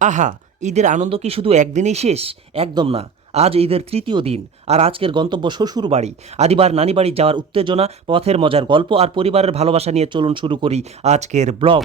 আহা! ঈদের আনন্দ কি শুধু একদিনেই শেষ? একদম না। আজ ঈদের তৃতীয় দিন। আর আজকের গন্তব্য শ্বশুরবাড়ি। আদিবার নানি বাড়ি যাওয়ার উত্তেজনা, পথের মজার গল্প আর পরিবারের ভালোবাসা নিয়ে চলুন শুরু করি আজকের ব্লগ।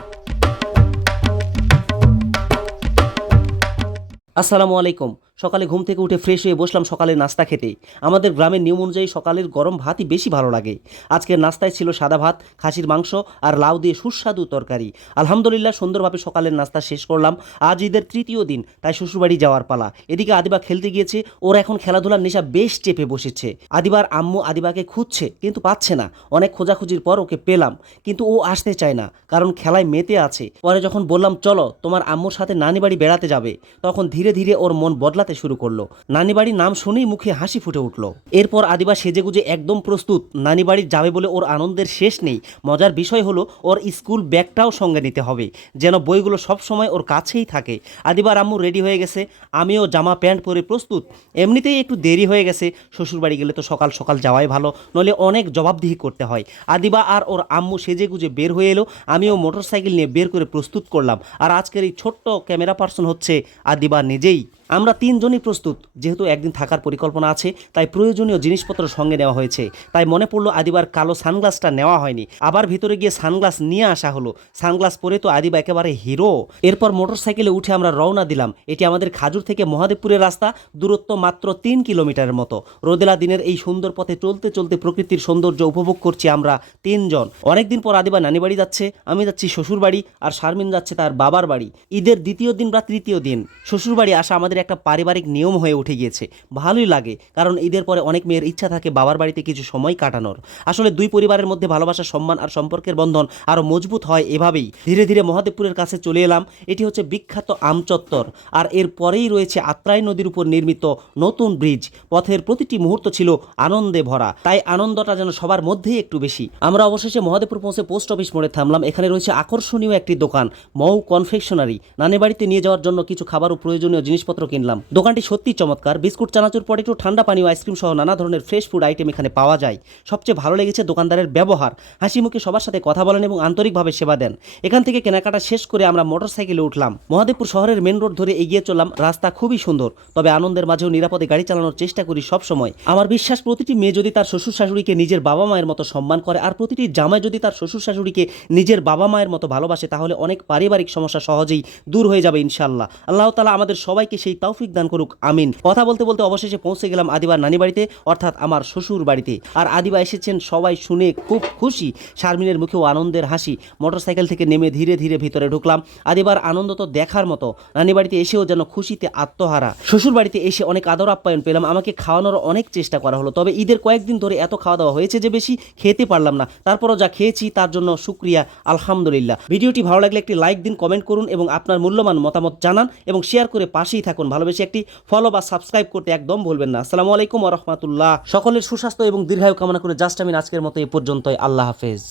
আসসালামু আলাইকুম। সকালে ঘুম থেকে উঠে ফ্রেশ হয়ে বসলাম সকালের নাস্তা খেতে। আমাদের গ্রামের নিয়ম অনুযায়ী সকালের গরম ভাতই বেশি ভালো লাগে। আজকের নাস্তায় ছিল সাদা ভাত, খাসির মাংস আর লাউ দিয়ে সুস্বাদু তরকারি। আলহামদুলিল্লাহ সুন্দরভাবে সকালের নাস্তা শেষ করলাম। আজ ঈদের তৃতীয় দিন, তাই শ্বশুরবাড়ি যাওয়ার পালা। এদিকে আদিবা খেলতে গিয়েছে, ওর এখন খেলাধুলার নেশা বেশ চেপে বসেছে। আদিবার আম্মু আদিবাকে খুঁজছে কিন্তু পাচ্ছে না। অনেক খোঁজাখুঁজির পর ওকে পেলাম, কিন্তু ও আসতে চায় না, কারণ খেলায় মেতে আছে। পরে যখন বললাম চলো তোমার আম্মুর সাথে নানি বাড়ি বেড়াতে যাবে, তখন ধীরে ধীরে ওর মন বদলাতে শুরু করলো। নানি বাড়ির নাম শুনেই মুখে হাসি ফুটে উঠলো। এরপর আদিবা সেজেগুজে একদম প্রস্তুত, নানি বাড়ি যাবে বলে ওর আনন্দের শেষ নেই। মজার বিষয় হলো ওর স্কুল ব্যাগটাও সঙ্গে নিতে হবে, যেন বইগুলো সব সময় ওর কাছেই থাকে। আদিবার আম্মু রেডি হয়ে গেছে, আমিও জামা প্যান্ট পরে প্রস্তুত। এমনিতেই একটু দেরি হয়ে গেছে, শ্বশুরবাড়ি গেলে তো সকাল সকাল যাওয়াই ভালো, নইলে অনেক জবাবদিহি করতে হয়। আদিবা আর ওর আম্মু সেজেগুজে বের হয়ে এলো, আমিও মোটরসাইকেল নিয়ে বের করে প্রস্তুত করলাম। আর আজকের এই ছোট্ট ক্যামেরা পার্সন হচ্ছে আদিবা নিজেই। আমরা তিনজনই প্রস্তুত, যেহেতু একদিন থাকার পরিকল্পনা আছে, তাই প্রয়োজনীয় জিনিসপত্র সঙ্গে নেওয়া হয়েছে। তাই মনে পড়লো আদিবার কালো সানগ্লাসটা নেওয়া হয়নি, আবার ভিতরে গিয়ে সানগ্লাস নিয়ে আসা হলো। সানগ্লাস পরে তো আদিবা একেবারে হিরো। এরপর মোটরসাইকেলে উঠে আমরা রওনা দিলাম। এটি আমাদের খাজুর থেকে মহাদেবপুরের রাস্তা, দূরত্ব মাত্র 3 কিলোমিটারের মতো। রোদেলা দিনের এই সুন্দর পথে চলতে চলতে প্রকৃতির সৌন্দর্য উপভোগ করছি আমরা তিনজন। অনেকদিন পর আদিবা নানি বাড়ি যাচ্ছে, আমি যাচ্ছি শ্বশুর বাড়ি, আর শারমিন যাচ্ছে তার বাবার বাড়ি। ঈদের দ্বিতীয় দিন বা তৃতীয় দিন শ্বশুর বাড়ি আসা আমাদের একটা পারিবারিক নিয়ম হয়ে উঠে গিয়েছে। ভালোই লাগে, কারণ ঈদের পরে অনেক মেয়ের ইচ্ছা থাকে বাবার বাড়িতে কিছু সময় কাটানোর। আসলে দুই পরিবারের মধ্যে ভালোবাসা, সম্মান আর সম্পর্কের বন্ধন আরও মজবুত হয় এভাবেই। ধীরে ধীরে মহাদেবপুরের কাছে চলে এলাম। এটি হচ্ছে বিখ্যাত আমচত্বর, আর এর পরেই রয়েছে আত্রাই নদীর উপর নির্মিত নতুন ব্রিজ। পথের প্রতিটি মুহূর্ত ছিল আনন্দে ভরা, তাই আনন্দটা যেন সবার মধ্যেই একটু বেশি। আমরা অবশেষে মহাদেবপুর পৌঁছে পোস্ট অফিস মোড়ে থামলাম। এখানে রয়েছে আকর্ষণীয় একটি দোকান, মৌ কনফেকশনারি। নানি বাড়িতে নিয়ে যাওয়ার জন্য কিছু খাবার ও প্রয়োজনীয় জিনিসপত্র কিনলাম। দোকানটি সত্যি চমৎকার। বিস্কুট, চানাচুর, পটেটো, ঠান্ডা পানি ও আইসক্রিম সহ নানা ধরনের ফ্রেশ ফুড আইটেম এখানে পাওয়া যায়। সবচেয়ে ভালো লেগেছে দোকানদারের ব্যবহার। হাসি মুখে সবার সাথে কথা বলেন এবং আন্তরিকভাবে সেবা দেন। এখান থেকে কেনাকাটা শেষ করে আমরা মোটরসাইকেলে উঠলাম। মহাদেবপুর শহরের মেন রোড ধরে এগিয়ে চললাম। রাস্তা খুবই সুন্দর, তবে আনন্দের মাঝেও নিরাপদে গাড়ি চালানোর চেষ্টা করি সব সময়। আমার বিশ্বাস, প্রতিটি মেয়ে যদি তার শ্বশুর শাশুড়িকে নিজের বাবা মায়ের মতো সম্মান করে, আর প্রতিটি জামাই যদি তার শ্বশুর শাশুড়িকে নিজের বাবা মায়ের মতো ভালোবাসে, তাহলে অনেক পারিবারিক সমস্যা সহজেই দূর হয়ে যাবে ইনশাআল্লাহ। আল্লাহ তাআলা আমাদের সবাইকে সেই তৌফিক দান করুক, আমিন। কথা বলতে বলতে অবশেষে পৌঁছে গেলাম আদিবার নানি বাড়িতে, অর্থাৎ আমার শ্বশুর বাড়িতে। আর আদিবা এসেছেন সবাই শুনে খুব খুশি। শারমিনের মুখেও আনন্দের হাসি। মোটরসাইকেল থেকে নেমে ধীরে ধীরে ভিতরে ঢুকলাম। আদিবার আনন্দ তো দেখার মতো। নানি বাড়িতে এসেও যেন খুশিতে আত্মহারা। শ্বশুর বাড়িতে এসে অনেক আদর আপ্যায়ন পেলাম। আমাকে খাওয়ানোর অনেক চেষ্টা করা হলো, তবে ঈদের কয়েকদিন ধরে এত খাওয়া দাওয়া হয়েছে যে বেশি খেতে পারলাম না। তারপরও যা খেয়েছি তার জন্য শুকরিয়া, আলহামদুলিল্লাহ। ভিডিওটি ভালো লাগলে একটি লাইক দিন, কমেন্ট করুন এবং আপনার মূল্যবান মতামত জানান, এবং শেয়ার করে পাশেই থাকুন। ভালোবেসে একটি ফলো বা সাবস্ক্রাইব করতে একদম ভুলবেন না। আসসালামু আলাইকুম ওয়া রাহমাতুল্লাহ। সকলের সুস্বাস্থ্য এবং দীর্ঘায়ু কামনা করে জাস্ট আমি আজকের মতো এ পর্যন্তই। আল্লাহ হাফেজ।